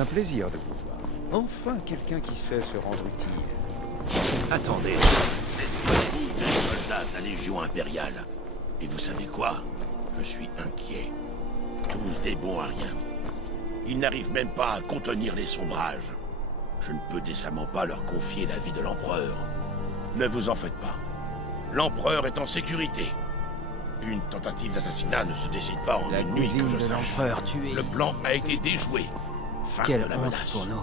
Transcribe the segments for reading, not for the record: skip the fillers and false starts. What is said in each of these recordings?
un plaisir de vous voir. Enfin, quelqu'un qui sait se rendre utile. Attendez, êtes-vous des soldats de la Légion impériale? Et vous savez quoi? Je suis inquiet. Tous des bons à rien. Ils n'arrivent même pas à contenir les sombrages. Je ne peux décemment pas leur confier la vie de l'empereur. Ne vous en faites pas. L'empereur est en sécurité. Une tentative d'assassinat ne se décide pas en La une nuit que cousine je de sache. l'empereur tuée. Le plan a été déjoué. Fin Quelle de la honte menace. pour nous.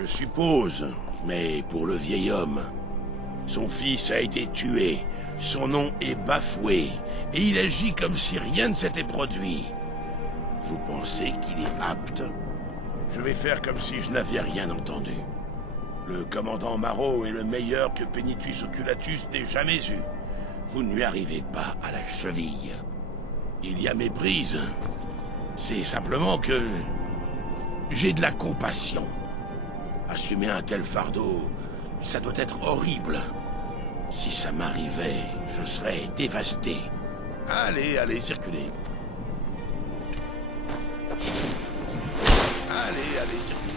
Je suppose, mais pour le vieil homme. Son fils a été tué, son nom est bafoué, et il agit comme si rien ne s'était produit. Vous pensez qu'il est apte? Je vais faire comme si je n'avais rien entendu. Le commandant Marot est le meilleur que Penitus Oculatus n'ait jamais eu. Vous ne lui arrivez pas à la cheville. Il y a méprise. C'est simplement que... j'ai de la compassion. Assumer un tel fardeau, ça doit être horrible. Si ça m'arrivait, je serais dévasté. Allez, allez, circulez. Allez, allez, circulez.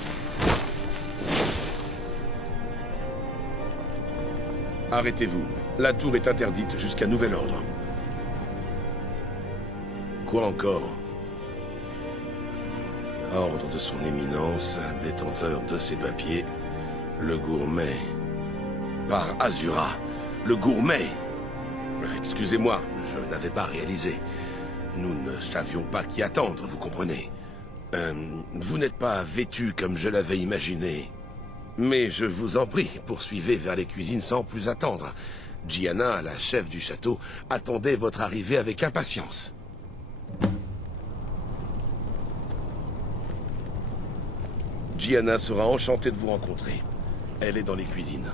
Arrêtez-vous. La tour est interdite jusqu'à nouvel ordre. Quoi encore? Ordre de son éminence, détenteur de ces papiers, le gourmet. Par Azura, le gourmet. Excusez-moi, je n'avais pas réalisé. Nous ne savions pas qui attendre, vous comprenez. Vous n'êtes pas vêtu comme je l'avais imaginé. Mais je vous en prie, poursuivez vers les cuisines sans plus attendre. Gianna, la chef du château, attendait votre arrivée avec impatience. Gianna sera enchantée de vous rencontrer. Elle est dans les cuisines.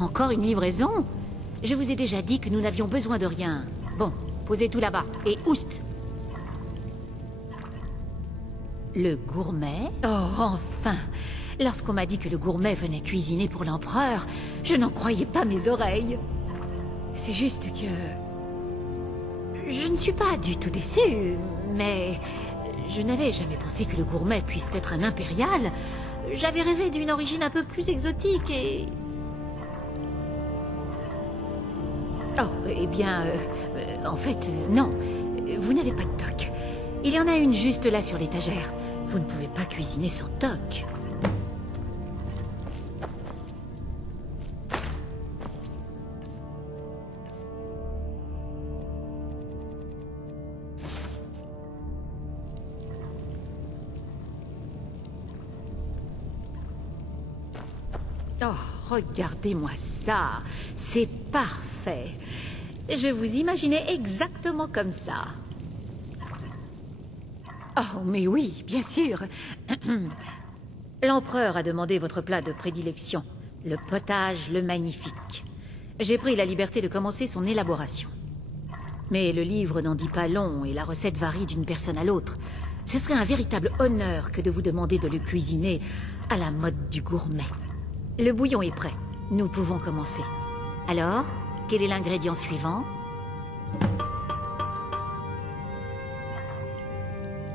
Encore une livraison? Je vous ai déjà dit que nous n'avions besoin de rien. Bon, posez tout là-bas, et oust! Le gourmet? Oh, enfin! Lorsqu'on m'a dit que le gourmet venait cuisiner pour l'empereur, je n'en croyais pas mes oreilles. C'est juste que... je ne suis pas du tout déçue, mais... je n'avais jamais pensé que le gourmet puisse être un impérial. J'avais rêvé d'une origine un peu plus exotique et... Oh, eh bien, en fait, non. Vous n'avez pas de toque. Il y en a une juste là sur l'étagère. Vous ne pouvez pas cuisiner sans toque. Oh, regardez-moi ça. C'est parfait. Je vous imaginais exactement comme ça. Oh, mais oui, bien sûr. L'empereur a demandé votre plat de prédilection, le potage le magnifique. J'ai pris la liberté de commencer son élaboration. Mais le livre n'en dit pas long et la recette varie d'une personne à l'autre. Ce serait un véritable honneur que de vous demander de le cuisiner à la mode du gourmet. Le bouillon est prêt. Nous pouvons commencer. Alors, quel est l'ingrédient suivant?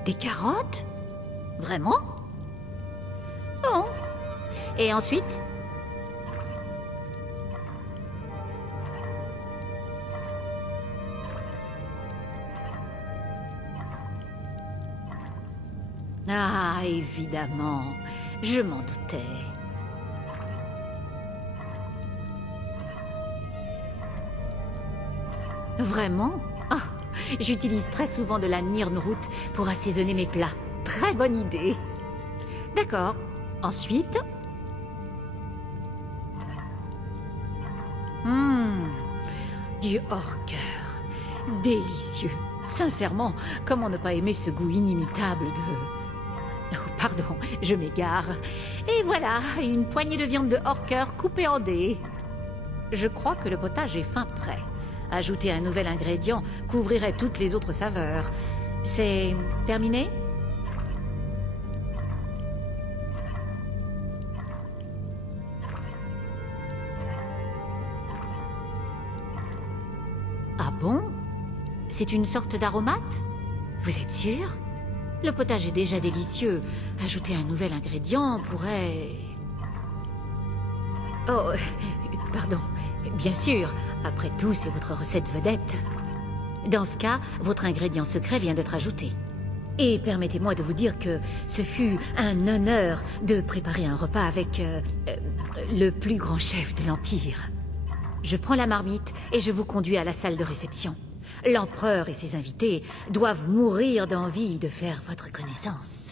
Des carottes? Vraiment? Bon, Et ensuite? Ah, évidemment. Je m'en doutais. Vraiment? Ah, j'utilise très souvent de la Nirnroot pour assaisonner mes plats. Très bonne idée. D'accord. Ensuite... du hors-cœur. Délicieux. Sincèrement, comment ne pas aimer ce goût inimitable de... Oh, pardon, je m'égare. Et voilà, une poignée de viande de hors-cœur coupée en dés. Je crois que le potage est fin prêt. Ajouter un nouvel ingrédient couvrirait toutes les autres saveurs. C'est terminé? Ah bon? C'est une sorte d'aromate? Vous êtes sûr? Le potage est déjà délicieux. Ajouter un nouvel ingrédient pourrait... Oh, pardon. Bien sûr, après tout, c'est votre recette vedette. Dans ce cas, votre ingrédient secret vient d'être ajouté. Et permettez-moi de vous dire que ce fut un honneur de préparer un repas avec le plus grand chef de l'Empire. Je prends la marmite et je vous conduis à la salle de réception. L'empereur et ses invités doivent mourir d'envie de faire votre connaissance.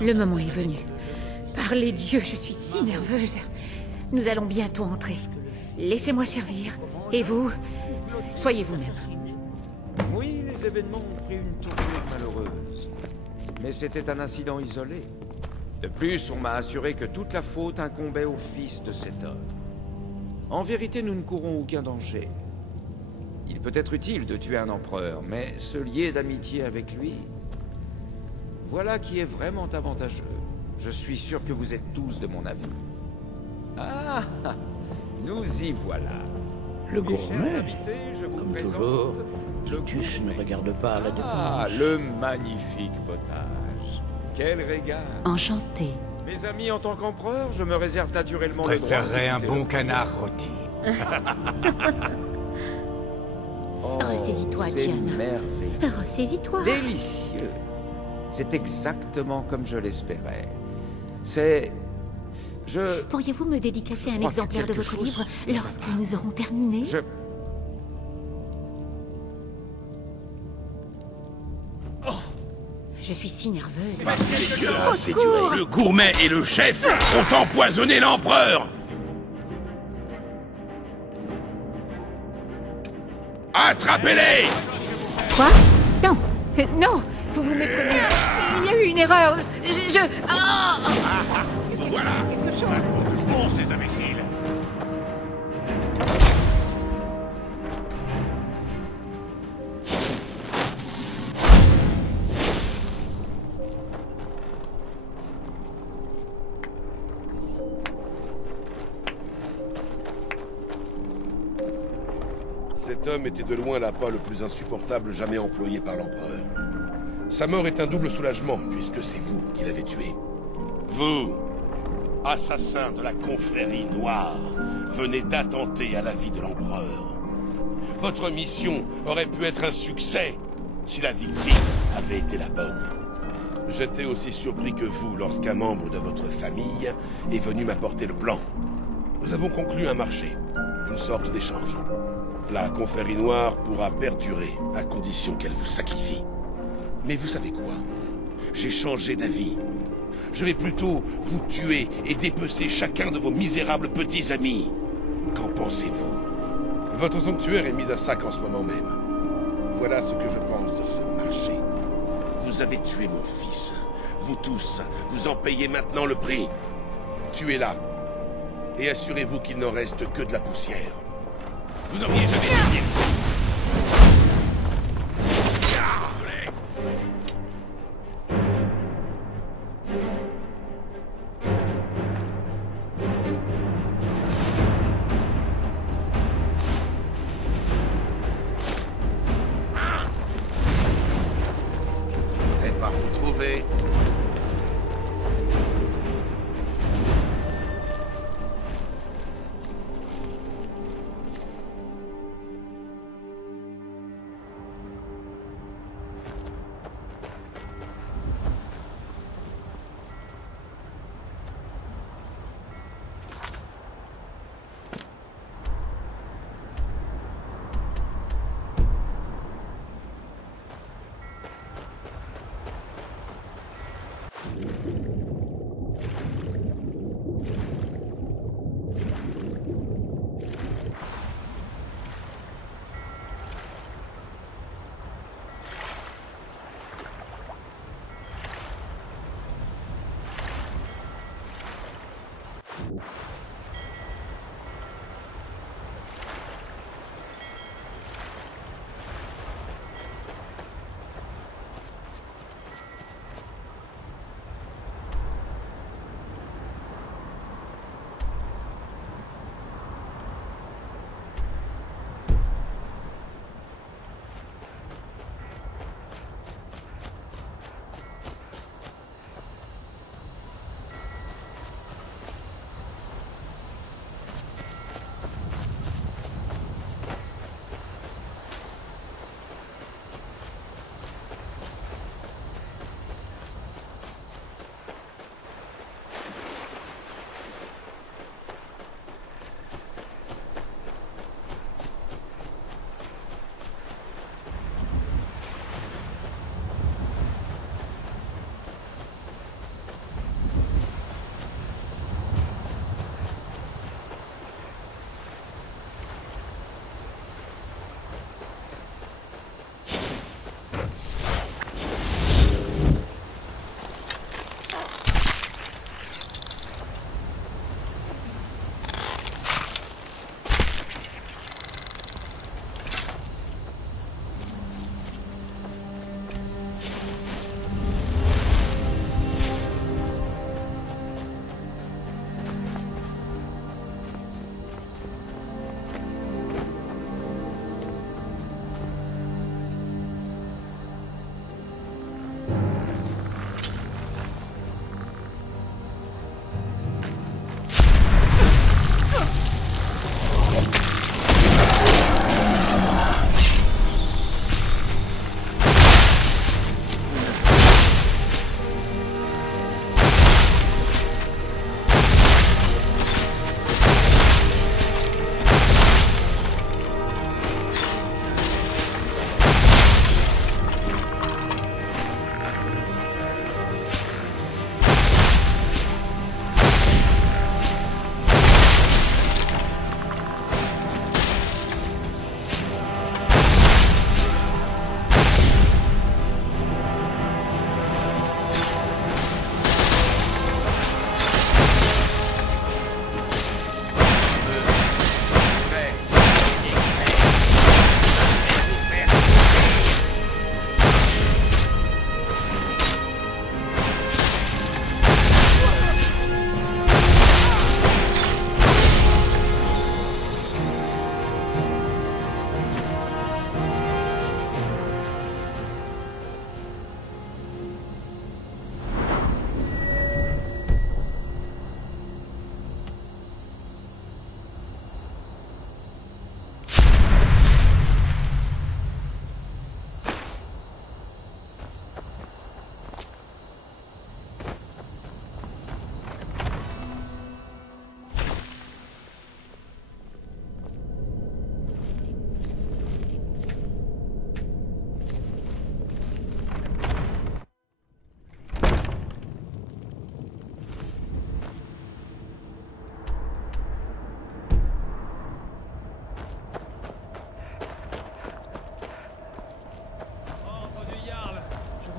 Le moment est venu. Par les dieux, je suis si nerveuse. Nous allons bientôt entrer. Laissez-moi servir. Et vous, soyez vous-même. Oui, les événements ont pris une tournure malheureuse. Mais c'était un incident isolé. De plus, on m'a assuré que toute la faute incombait au fils de cet homme. En vérité, nous ne courons aucun danger. Il peut être utile de tuer un empereur, mais se lier d'amitié avec lui... Voilà qui est vraiment avantageux. Je suis sûr que vous êtes tous de mon avis. Ah, nous y voilà. Le Mes chers gourmet, invités, je vous comme présente toujours, le Titus ne gourmet. regarde pas à la dépense. Ah, le magnifique potage. Quel régal. Enchanté. Mes amis, en tant qu'empereur, je me réserve naturellement le droit de Préférerais un goûter bon le canard rôti. Oh, Ressaisis-toi, c'est Gianna. merveilleux. Ressaisis-toi. Délicieux. C'est exactement comme je l'espérais. C'est... Pourriez-vous me dédicacer un crois que exemplaire de quelque votre chose livre ne va lorsque pas. nous aurons terminé? Je suis si nerveuse. Ah, c'est duré. Le gourmet et le chef ont empoisonné l'empereur. Attrapez-les! Quoi? Non. Non. Vous vous méprenez. Il y a eu une erreur. Ah! Voilà! Quelque chose. Bon, ces imbéciles! Cet homme était de loin l'appât le plus insupportable jamais employé par l'empereur. Sa mort est un double soulagement, puisque c'est vous qui l'avez tué. Vous, assassin de la confrérie noire, venez d'attenter à la vie de l'empereur. Votre mission aurait pu être un succès si la victime avait été la bonne. J'étais aussi surpris que vous lorsqu'un membre de votre famille est venu m'apporter le plan. Nous avons conclu un marché, une sorte d'échange. La confrérie noire pourra perdurer à condition qu'elle vous sacrifie. Mais vous savez quoi? J'ai changé d'avis. Je vais plutôt vous tuer et dépecer chacun de vos misérables petits amis. Qu'en pensez-vous? Votre sanctuaire est mis à sac en ce moment même. Voilà ce que je pense de ce marché. Vous avez tué mon fils. Vous tous, vous en payez maintenant le prix. Tuez-la. Et assurez-vous qu'il n'en reste que de la poussière. Vous n'auriez jamais dû venir ici. Je finirai par vous trouver.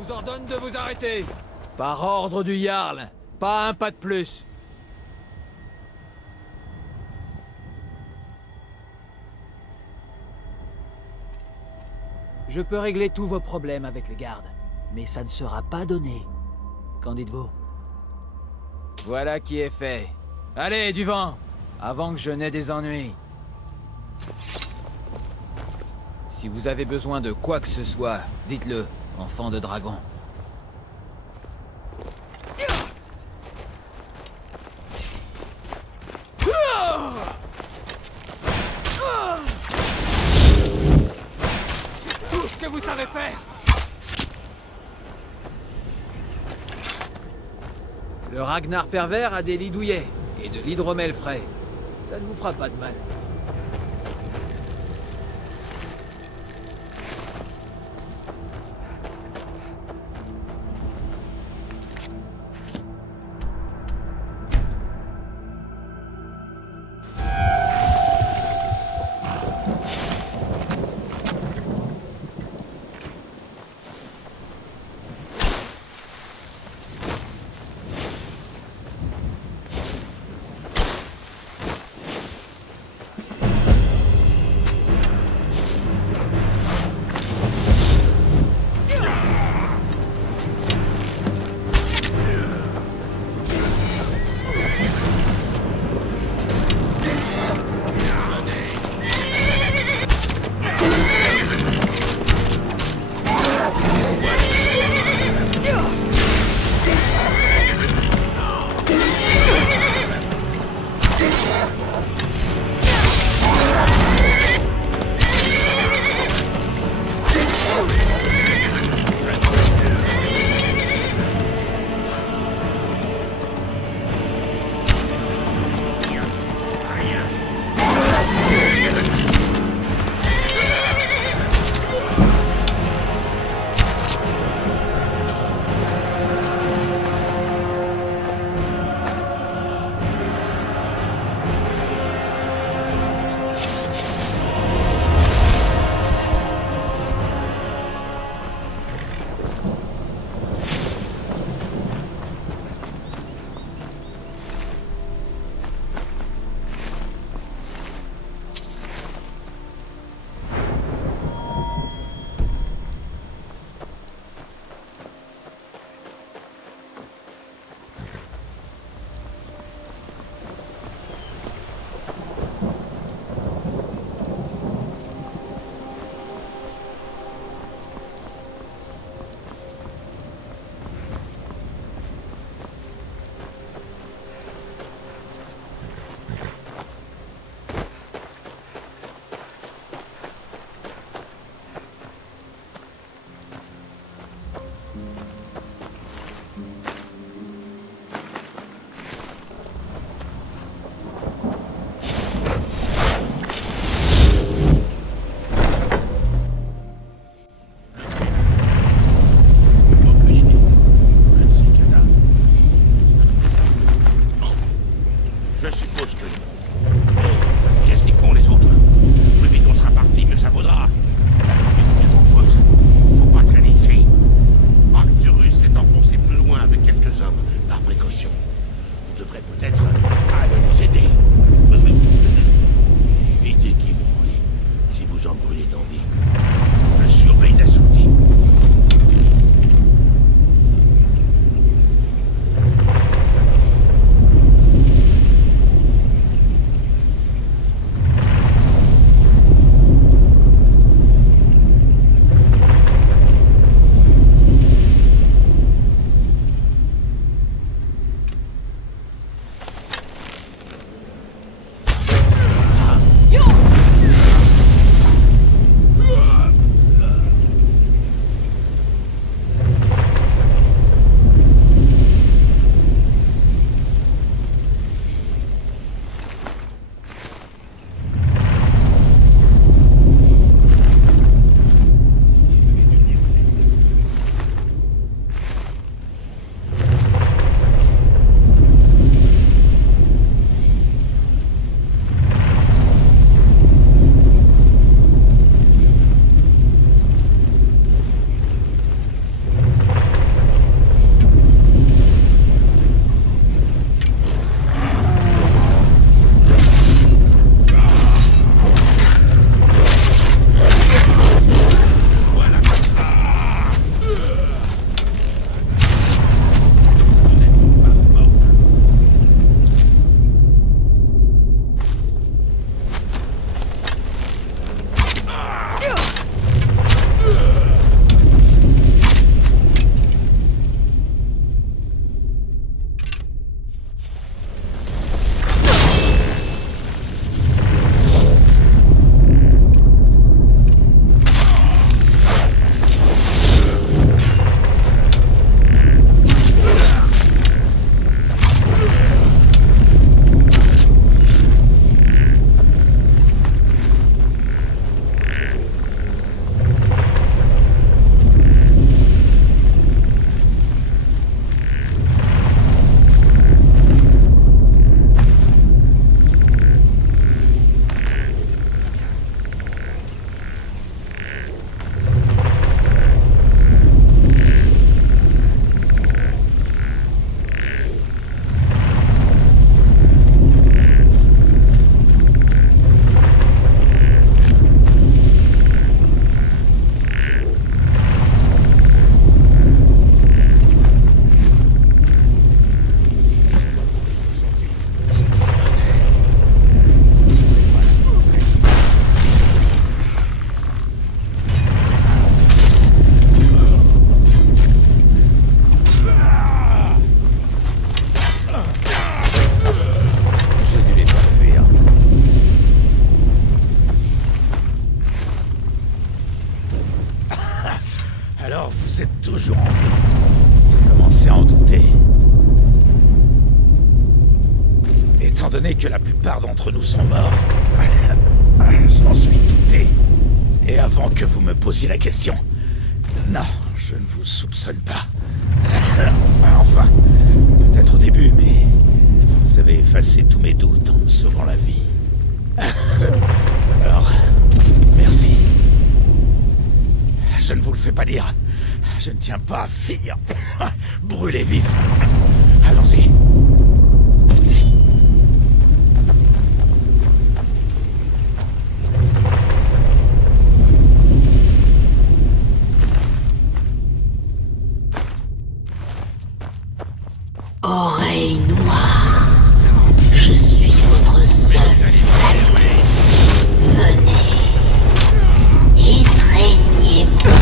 vous ordonne de vous arrêter. Par ordre du Jarl. Pas un pas de plus. Je peux régler tous vos problèmes avec les gardes, mais ça ne sera pas donné. Qu'en dites-vous? Voilà qui est fait. Allez, du vent, avant que je n'aie des ennuis. Si vous avez besoin de quoi que ce soit, dites-le, enfant de dragon. C'est tout ce que vous savez faire! Le Ragnar pervers a des lits douillets et de l'hydromel frais. Ça ne vous fera pas de mal. Alors vous êtes toujours en vie. J'ai commencé à en douter. Étant donné que la plupart d'entre nous sont morts, je m'en suis douté. Et avant que vous me posiez la question, non, je ne vous soupçonne pas. Enfin, peut-être au début, mais vous avez effacé tous mes doutes en me sauvant la vie. Alors, merci. Je ne vous le fais pas dire. Je ne tiens pas à finir brûlé vif. Allons-y. Oreille noire, je suis votre seul salut. Venez, étreignez-moi.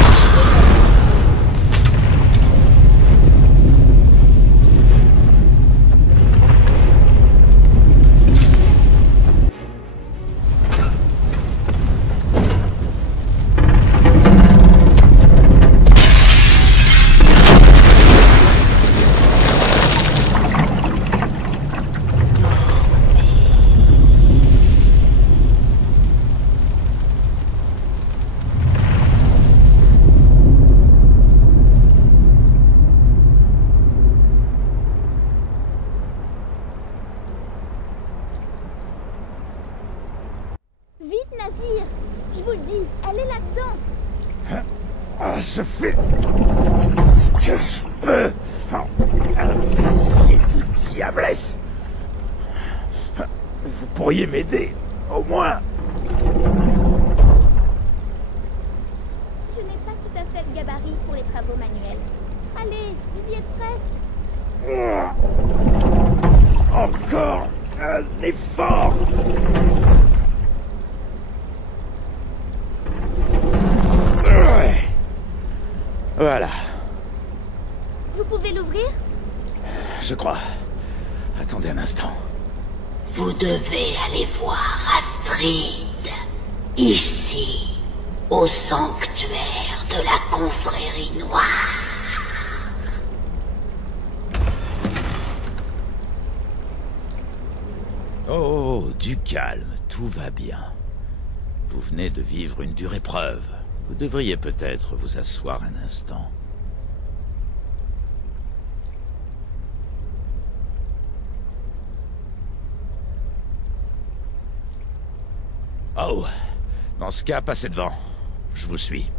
Vite, Nazir! Je vous le dis, elle est là-dedans! Je fais ce que je peux. Imbécile diablesse. Vous pourriez m'aider, au moins. Je n'ai pas tout à fait le gabarit pour les travaux manuels. Allez, vous y êtes presque! Encore un effort. Voilà, Vous pouvez l'ouvrir? je crois. Attendez un instant. Vous devez aller voir Astrid. Ici, au sanctuaire de la confrérie noire. Oh, du calme, tout va bien. Vous venez de vivre une dure épreuve. Vous devriez peut-être vous asseoir un instant. Oh, dans ce cas, passez devant. Je vous suis.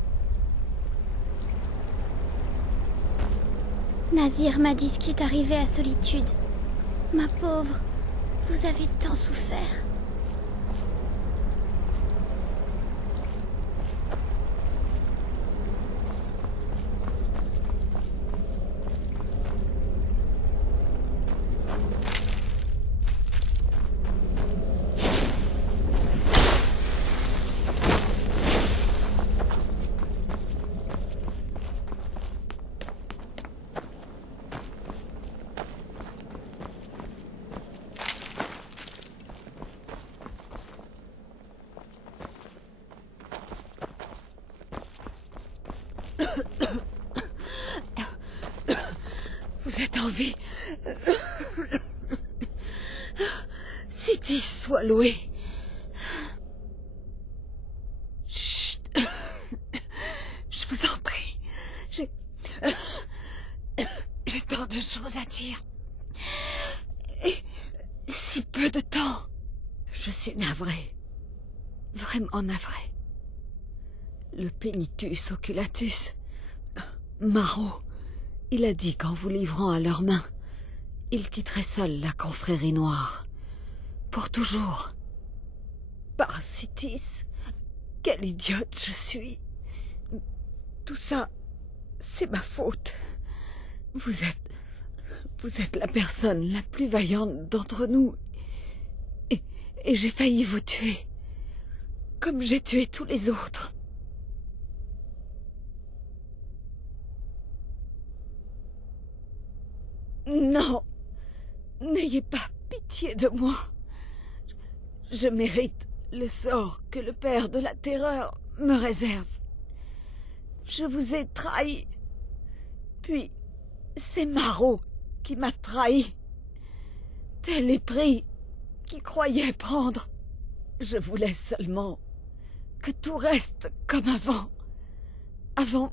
Nazir m'a dit ce qui est arrivé à Solitude. Ma pauvre, vous avez tant souffert. Vous êtes en vie. City soit loué. Chut. Je vous en prie. J'ai tant de choses à dire. Et si peu de temps. Je suis navrée. Vraiment navrée. Le Penitus oculatus. Marot. Il a dit qu'en vous livrant à leurs mains, il quitterait seul la confrérie noire. Pour toujours. Parasitis, quelle idiote je suis. Tout ça, c'est ma faute. Vous êtes la personne la plus vaillante d'entre nous. Et j'ai failli vous tuer. Comme j'ai tué tous les autres. Non, n'ayez pas pitié de moi. Je mérite le sort que le Père de la Terreur me réserve. Je vous ai trahi. Puis, c'est Marot qui m'a trahi. Tel est pris qui croyait prendre. Je voulais seulement que tout reste comme avant. Avant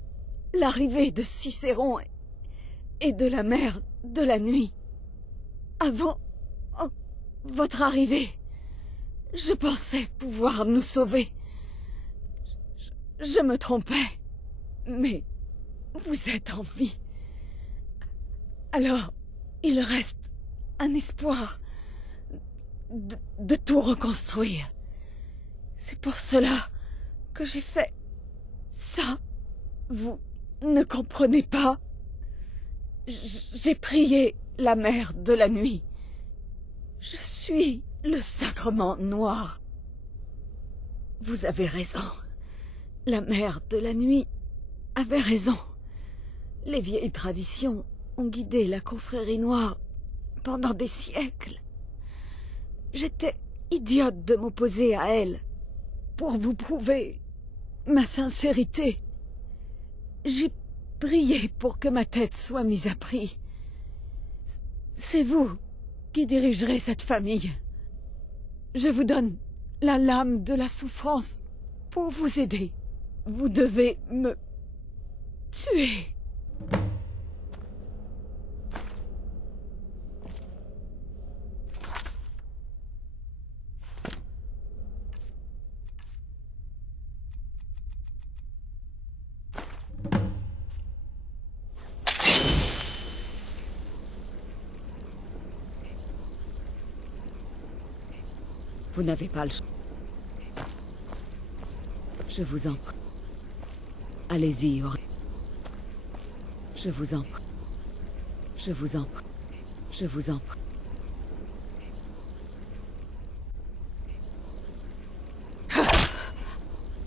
l'arrivée de Cicéron et de la mère de la nuit. Avant votre arrivée, je pensais pouvoir nous sauver. Je me trompais. Mais vous êtes en vie. Alors, il reste un espoir de tout reconstruire. C'est pour cela que j'ai fait ça. Vous ne comprenez pas? J'ai prié la mère de la nuit. Je suis le sacrement noir. Vous avez raison. La mère de la nuit avait raison. Les vieilles traditions ont guidé la confrérie noire pendant des siècles. J'étais idiote de m'opposer à elle pour vous prouver ma sincérité. J'ai prié pour que ma tête soit mise à prix. C'est vous qui dirigerez cette famille. Je vous donne la lame de la souffrance pour vous aider. Vous devez me tuer. Vous n'avez pas le choix. Je vous en prie. Allez-y, je vous en prie. Je vous en prie. Je vous en prie.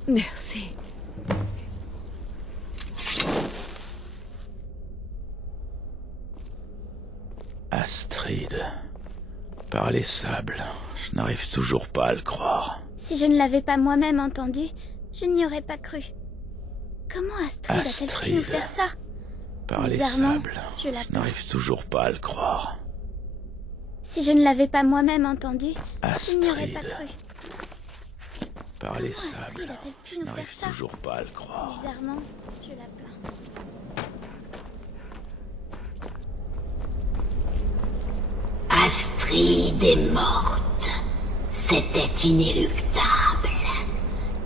Merci. Astrid. Par les sables. Je n'arrive toujours pas à le croire. Si je ne l'avais pas moi-même entendu, je n'y aurais pas cru. Comment Astrid a-t-elle pu nous faire ça? Par les sables. Je n'arrive toujours pas à le croire. Si je ne l'avais pas moi-même entendu, je n'y aurais pas cru. Par les sables. Je n'arrive toujours pas à le croire. Bizarrement, je la plains. Astrid est morte. C'était inéluctable.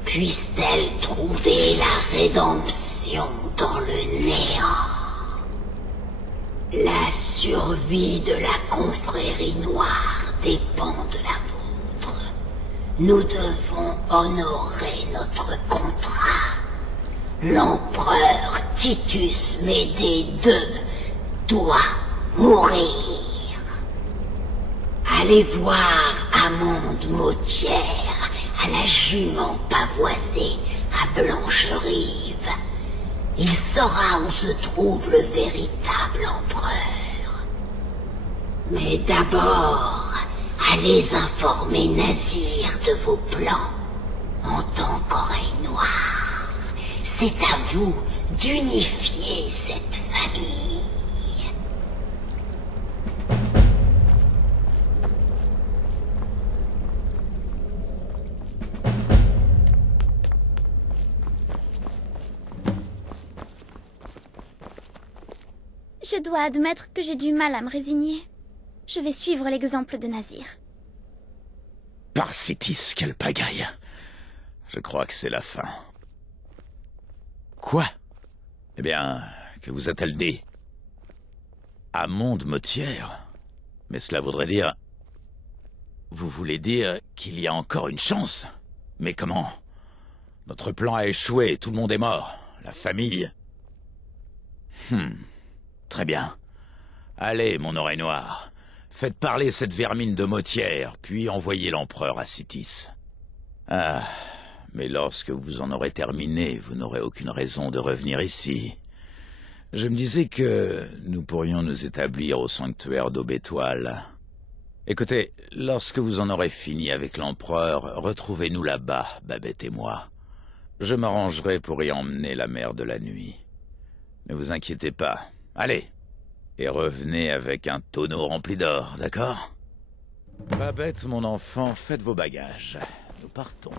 Puisse-t-elle trouver la rédemption dans le néant? La survie de la confrérie noire dépend de la vôtre. Nous devons honorer notre contrat. L'empereur Titus Médée II doit mourir. Allez voir Amonde Mautière à la jument pavoisée à Blancherive. Il saura où se trouve le véritable empereur. Mais d'abord, allez informer Nazir de vos plans en tant qu'oreille noire. C'est à vous d'unifier cette famille. Je dois admettre que j'ai du mal à me résigner. Je vais suivre l'exemple de Nazir. Par Cétis, quelle pagaille. Je crois que c'est la fin. Quoi? Eh bien, que vous a-t-elle dit? Amonde Mautière? Mais cela voudrait dire... Vous voulez dire qu'il y a encore une chance? Mais comment? Notre plan a échoué, tout le monde est mort. La famille... Très bien. Allez, mon oreille noire. Faites parler cette vermine de Mautière, puis envoyez l'empereur à Cétis. Ah, mais lorsque vous en aurez terminé, vous n'aurez aucune raison de revenir ici. Je me disais que nous pourrions nous établir au sanctuaire d'Aube-Étoile. Écoutez, lorsque vous en aurez fini avec l'empereur, retrouvez-nous là-bas, Babette et moi. Je m'arrangerai pour y emmener la mère de la nuit. Ne vous inquiétez pas. Allez, et revenez avec un tonneau rempli d'or, d'accord? Babette, mon enfant, faites vos bagages. Nous partons.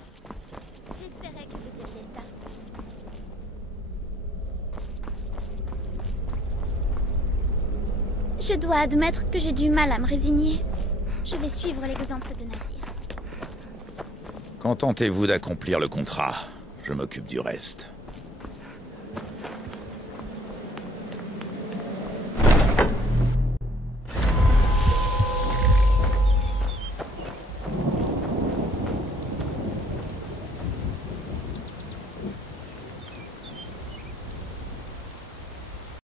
J'espérais que vous diriez ça. Je dois admettre que j'ai du mal à me résigner. Je vais suivre l'exemple de Nazir. Contentez-vous d'accomplir le contrat. Je m'occupe du reste.